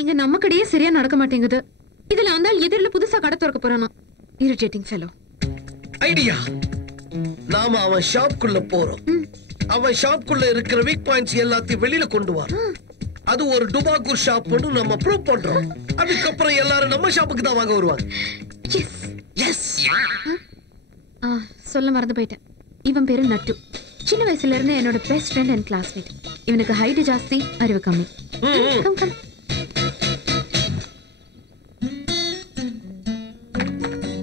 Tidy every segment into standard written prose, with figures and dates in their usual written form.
இங்க நம்ம கடையே சரியா நடக்க மாட்டேங்குது. இதுல அந்த எதிரில புதுசா கடை திறக்க போறானா? Irritating fellow. ஐடியா. நாம அவன் ஷாப்க்குள்ள போறோம். அவன் ஷாப்க்குள்ள இருக்கிற வீக் பாயிண்ட்ஸ் எல்லாத்தையும் வெளியில கொண்டு வரோம். அது ஒரு டுபாக்கூர் ஷாப்னு நம்ம ப்ரூவ் பண்றோம். அதுக்கப்புறம் எல்லாரும் நம்ம ஷாப்புக்கு தான் வாங்க வருவாங்க. எஸ். சொல்ல மறந்து போயிட்டேன். இவன் பேரு நட்டு. சின்ன வயசுல இருந்து என்னோட பெஸ்ட் ஃப்ரெண்ட் அண்ட் கிளாஸ்மேட். இவனுக்கு ஹைட் ஜாஸ்தி, அறிவு கம்மி. Come come.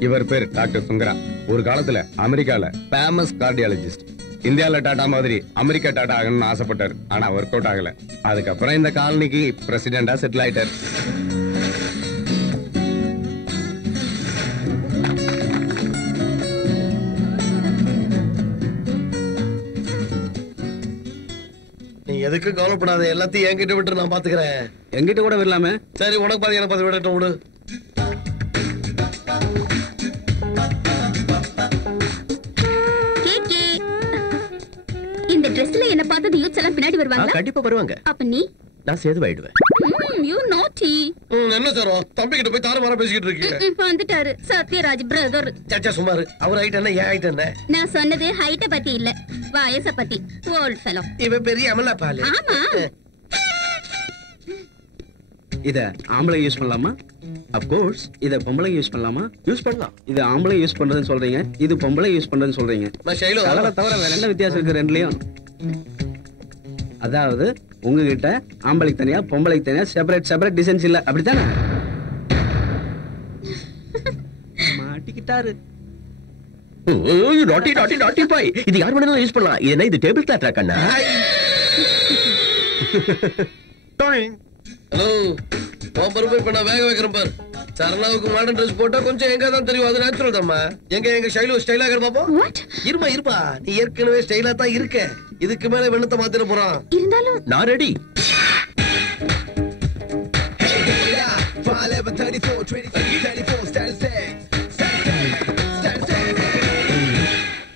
இவர் பேர் டாக்டர் சுந்தரா. ஒரு காலத்துல அமெரிக்கால ஃபேமஸ் கார்டியாலஜிஸ்ட். இந்தியால டாடா மாதிரி அமெரிக்கா டாடா ஆகணும்னு ஆசைப்பட்டார். ஆனா ஒர்க் அவுட் ஆகல. அதுக்கப்புறம் இந்த காலனிக்கு பிரசிடென்டா செட்டில் ஆயிட்டார். நீ எதுக்கு கவலைப்படாத, எல்லாத்தையும் என்கிட்ட விட்டு நான் பாத்துக்கிறேன். எங்கிட்ட கூட வரலாமே. சரி, உனக்கு பாதி எனக்கு பாதி விடட்டும் விடு. இந்த ட்ரெஸ்ல என்ன பார்த்தது யூத்ஸ் எல்லாம் பின்னாடி வருவாங்க. கண்டிப்பா வருவாங்க. அப்ப நீ? நான் சேதுவாயிடுவேன். யூ நாட்டி. என்ன சாரோ, தம்பி கிட்ட போய் தாறுமாறா பேசிக்கிட்டு இருக்கீங்க. வந்துட்டாரு சத்யராஜ் பிரதர். சச்சா சுமாரு. அவர் ஹைட் என்ன, ஏன் ஹைட் என்ன? நான் சொன்னது ஹைட்ட பத்தி இல்ல, வயச பத்தி. Old fellow. இவன் பெரிய அமலா பாலு. ஆமா. இத ஆம்பளை யூஸ் பண்ணலாமா? Of course. இத பொம்பளை யூஸ் பண்ணலாமா? யூஸ் பண்ணலாம். இது ஆம்பளை யூஸ் பண்றதுன்னு சொல்றீங்க, இது பொம்பளை யூஸ் பண்றதுன்னு சொல்றீங்க. கலரை தவிர வேற என்ன வித்தியாசம் இருக்கு ரெண்டுலயும்? அதாவது உங்ககிட்ட ஆம்பளைக்கு தனியா பொம்பளைக்கு தனியா செப்பரேட் டிசைன்ஸ் இல்ல, அப்படித்தானே? மாட்டிக்கிட்டாரு. நாட்டி பாய். இது யார் வேணாலும் யூஸ் பண்ணலாம். இது என்ன, இது டேபிள் கிளாத் ராக்கண்ணா? ஹலோ, உன் பருப்பு இப்ப நான் வேக வைக்கிறேன் பாரு. சரணாவுக்கு மாடர்ன் ட்ரெஸ் போட்டா கொஞ்சம் எங்க தான் தெரியும், அது நேச்சுரல் தான்மா. எங்க ஷைலு ஸ்டைலா இருக்கிற பாப்போம். இருப்பா, நீ ஏற்கனவே ஸ்டைலா தான் இருக்க. இதுக்கு மேல வெண்ணத்தை மாத்திர போறான். இருந்தாலும் நான் ரெடி.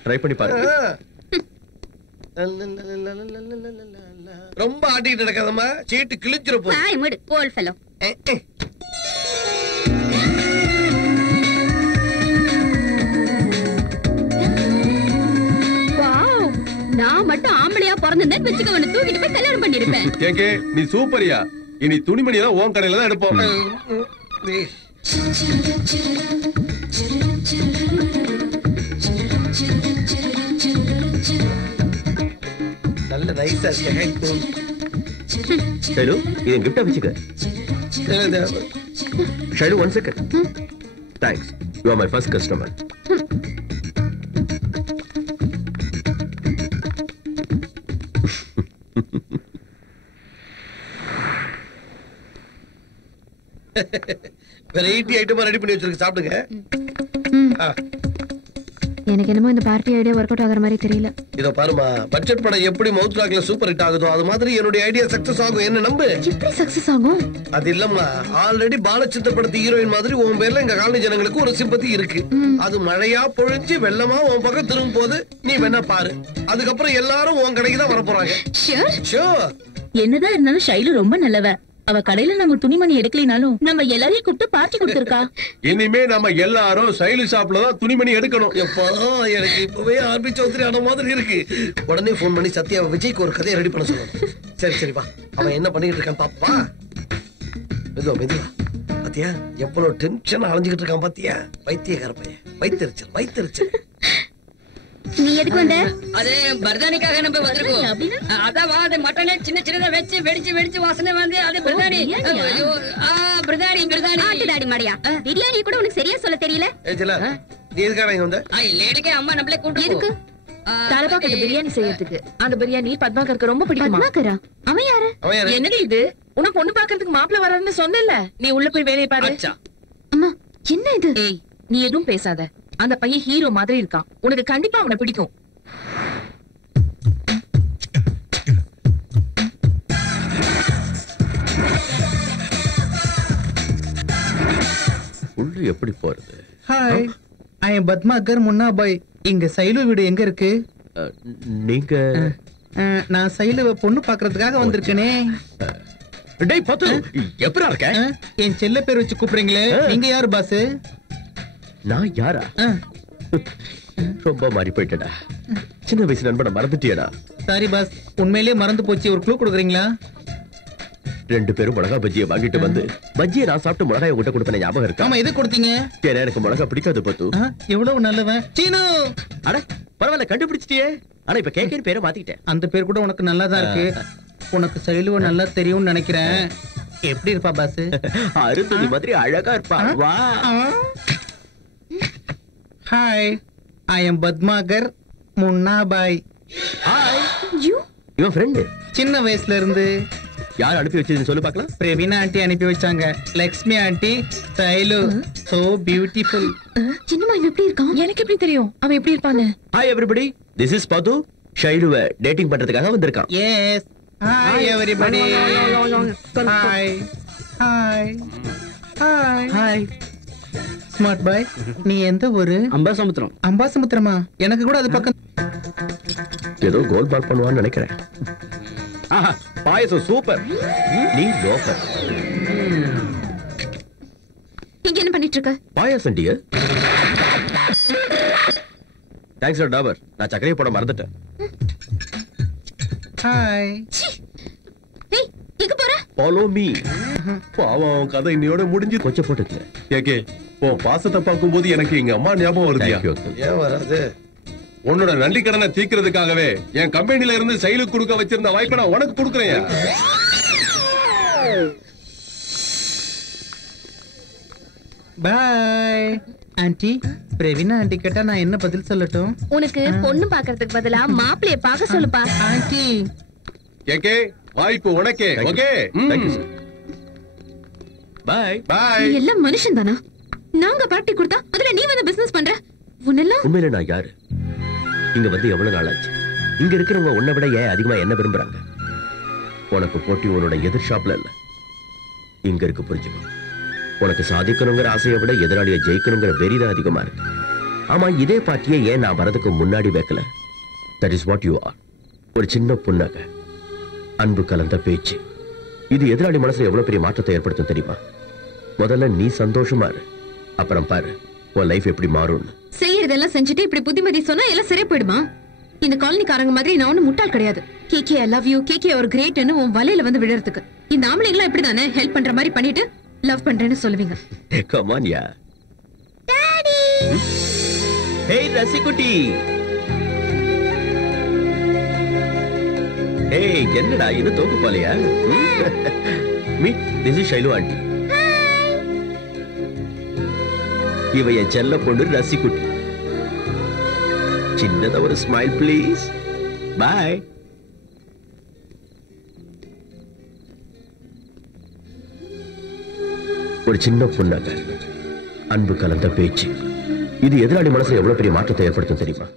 ட்ரை பண்ணி பாருங்க. ரொம்ப ஆட்டிட்டு நடக்காதம்மா, சீட்டு கிழிச்சிர போ. Old fellow. நான் மட்டும் ஆம்பளையா பிறந்திருந்தேன்னு வச்சுக்க, அவனை தூக்கிட்டு போய் கல்யாணம் பண்ணிருப்பேன். கேக்கே, நீ சூப்பரியா. இனி துணிமணி தான் உன் கடையில தான் எடுப்போம். நல்ல நைஸா இருக்கு. ஷைலு, இதை கிஃப்டா வச்சுக்க. Shailu, 1 second. Thanks, you are my first customer. Variety ஐட்டமா ரெடி பண்ணி வச்சிருக்கு, சாப்பிடுங்க. எனக்கு என்னமோ இந்த பார்ட்டி ஐடியா ஒர்க் அவுட் ஆகுற மாதிரி தெரியல. இதோ பாருமா, பட்ஜெட் படம் எப்படி மவுத் ராக்ல சூப்பர் ஹிட் ஆகுதோ அது மாதிரி என்னோட ஐடியா சக்சஸ் ஆகும். என்ன நம்பு. எப்படி சக்சஸ் ஆகும்? அது இல்லம்மா, ஆல்ரெடி பாலச்சந்திர படத்து ஹீரோயின் மாதிரி உன் பேர்ல எங்க காலனி ஜனங்களுக்கு ஒரு சிம்பத்தி இருக்கு. அது மழையா பொழிஞ்சு வெள்ளமா உன் பக்கம் திரும்பும் போது நீ வேணா பாரு. அதுக்கப்புறம் எல்லாரும் உன் கடைக்கு தான் வர போறாங்க. ஷூர். என்னதான் இருந்தாலும் ஷைலு ரொம்ப நல்லவ. அவ கடையில நம்ம துணிமணி எடுக்கலினாலும் நம்ம எல்லாரையும் கூப்பிட்டு பார்ட்டி கொடுத்திருக்கா. இனிமே நம்ம எல்லாரும் சைலு ஷாப்ல தான் துணிமணி எடுக்கணும். எப்பா, எனக்கு இப்பவே ஆர்பி சௌத்ரி ஆன மாதிரி இருக்கு. உடனே போன் பண்ணி சத்யாவை விஜய்க்கு ஒரு கதையை ரெடி பண்ண சொல்லணும். சரி வா, அவன் என்ன பண்ணிட்டு இருக்கான் பாப்பா. மெதுவா பாத்தியா, எவ்வளவு டென்ஷன் அலைஞ்சுக்கிட்டு இருக்கான் பாத்தியா. வைத்தியக்கார பையன், வைத்தறிச்சல். நீ எதுக்கு வந்த? அது பர்தானிக்காக நம்ம வந்திருக்கோம். அதான் அது மட்டனே சின்ன சின்னதா வச்சு வெடிச்சு வாசனை வந்து அது பிரியாணி. ஆட்டுதாடி மாடியா, பிரியாணி கூட உனக்கு சரியா சொல்ல தெரியல. நீ எதுக்காக இங்க வந்த? லேடிக்கே அம்மா நம்மளே கூப்பிட்டு எதுக்கு? தலபாக்கட்டு பிரியாணி செய்யறதுக்கு. அந்த பிரியாணி பத்மாகருக்கு ரொம்ப பிடிக்குமா? பத்மாகரா? அவன் யாரு? என்னடி இது? உனக்கு பொண்ணு பாக்குறதுக்கு மாப்பிள்ள வராருன்னு சொன்னல. நீ உள்ள போய் வேலையை பாரு. அம்மா, என்ன இது? ஏய், நீ எதுவும் பேசாத. அந்த பையன் ஹீரோ மாதிரி இருக்கான். உனக்கு கண்டிப்பா அவனை பிடிக்கும். உள்ள எப்படி போறது? ஹாய், ஐ அம் பத்மாகர் முன்னா பாய். இங்க சைலு வீடு எங்க இருக்கு? நீங்க? நான் சைலுவ பொண்ணு பாக்குறதுக்காக வந்திருக்கேனே. டேய் பத்து எப்பரா இருக்க? என் செல்ல பேர் வச்சு கூப்பிடுறீங்களே, நீங்க யாரு பாஸ்? நான் யாரா? ரொம்ப மாறி போயிட்டடா. சின்ன வயசு நண்பனை மறந்துட்டியடா. சாரி பாஸ், உண்மையிலேயே மறந்து போச்சு. ஒரு க்ளூ கொடுக்குறீங்களா? 2 பேரும் மிளகா பஜ்ஜியை வாங்கிட்டு வந்து பஜ்ஜியை நான் சாப்பிட்டு மிளகாயை உங்கள்கிட்ட கொடுத்தேன், ஞாபகம் இருக்கா? ஆமா, எது கொடுத்தீங்க? ஏன்னா எனக்கு மிளகா பிடிக்காது பத்து. எவ்வளவு நல்லவன் சீனு. அட பரவாயில்ல, கண்டுபிடிச்சிட்டியே. ஆனா இப்ப கேக்கேன் பேரை மாத்திட்டேன். அந்த பேர் கூட உனக்கு நல்லா தான் இருக்கு. உனக்கு சைலுவ நல்லா தெரியும்னு நினைக்கிறேன். எப்படி இருப்பா பாஸ்? அருந்ததி மாதிரி அழகா இருப்பா. வா. Hi, I am Padmakar Munnabhai. Hi. இவன் ஃப்ரெண்ட். சின்ன வயசுல இருந்து. யார் அனுப்பி வச்சதுன்னு சொல்லு பார்க்கலாம். பிரவீனா ஆண்டி அனுப்பி வச்சாங்க. Lakshmi aunty, Sailu so beautiful. சின்னம்மா இவன் எப்படி இருக்கான்? எனக்கு எப்படி தெரியும் அவன் எப்படி இருப்பான்னு? ஹாய் எவ்ரிபடி, திஸ் இஸ் பது. ஷைலுவை டேட்டிங் பண்றதுக்காக வந்திருக்கான். Yes. Hi everybody. Hi hi hi hi. Smart boy, நீ எந்த ஊரு? அம்பாசமுத்திரம். அம்பாசமுத்திரமா? எனக்கு கூட அது பக்கம். ஏதோ கோல் பால் பண்ணுவான்னு நினைக்கிறேன். பாயசம் சூப்பர். நீ லோக்கல். இங்க என்ன பண்ணிட்டு இருக்க? பாயாசம் டியர். Thanks for Dabur. நான் சக்கரையை போட மறந்துட்டேன். ஹாய். ஏய், எங்க போற? Follow me. பாவம், கதை இன்னையோட முடிஞ்சு. கொஞ்சம் போட்டுக்கல. கேக்கே, உன் பாசத்தை பார்க்கும்போது எனக்கு எங்க அம்மா ஞாபகம் வருதியா? ஏன் வராது? உன்னோட நன்றி கடனை தீர்க்கிறதுக்காகவே என் கம்பெனில இருந்து செயலுக்கு கொடுக்க வச்சிருந்த வாய்ப்பை நான் உனக்கு கொடுக்குறேன். பாய். ஆண்டி, பிரவீனா ஆண்டி கேட்டா நான் என்ன பதில் சொல்லட்டும்? உனக்கு பொண்ணு பாக்குறதுக்கு பதிலா மாப்பிளைய பாக்க சொல்லுப்பா. ஆண்டி. கேக்கே, வாய்ப்பு உனக்கே. Okay, thank you sir. Bye bye. நீ எல்லாம் மனுஷன் தானா? நாங்க பார்ட்டி கொடுத்தா அதுல நீ வந்து பிசினஸ் பண்ற? உன்னெல்லாம் உண்மையில நான் யாரு? இங்க வந்து எவ்வளவு நாள் ஆச்சு? இங்க இருக்கிறவங்க உன்னை விட ஏன் அதிகமா என்ன விரும்புறாங்க? உனக்கு போட்டி உன்னோட எதிர் ஷாப்ல இல்ல, இங்க இருக்கு. புரிஞ்சுக்கோ. உனக்கு சாதிக்கணுங்கிற ஆசையை விட எதிராளியை ஜெயிக்கணுங்கிற வெறிதான் அதிகமா இருக்கு. ஆமா, இதே பார்ட்டியை ஏன் நான் வரதுக்கு முன்னாடி வைக்கல? That is what you are. ஒரு சின்ன புன்னகை, அன்பு கலந்த பேச்சு, இது எதிராளி மனசுல எவ்வளவு பெரிய மாற்றத்தை ஏற்படுத்தும் தெரியுமா? முதல்ல நீ சந்தோஷமா இரு, அப்புறம் பாரு உன் லைஃப் எப்படி மாறும்னு. செய்யறதெல்லாம் செஞ்சுட்டு இப்படி புத்திமதி சொன்னா எல்லாம் சரியா போயிடுமா? இந்த காலனிக்காரங்க மாதிரி நான் ஒண்ணு முட்டாள் கிடையாது. KK I love you, KK ஒரு கிரேட்னு உன் வலையில வந்து விழறதுக்கு. இந்த ஆம்பளைங்களாம் இப்படிதானே ஹெல்ப் பண்ற மாதிரி பண்ணிட்டு லவ் பண்றேன்னு சொல்லுவீங்க. Come on, yeah. Daddy. Hey, ரசிகுட்டி. Hey, என்னடா இன்னும் தோக்கு போலையா? Meet, this is Shailu aunty. இவ என் செல்ல பொண்ணு ரசிகுட்டி. சின்னதா ஒரு ஸ்மைல் ப்ளீஸ். பாய். ஒரு சின்ன புன்னகை, அன்பு கலந்த பேச்சு, இது எதிராளி மனசுல எவ்வளவு பெரிய மாற்றத்தை ஏற்படுத்தும் தெரியுமா?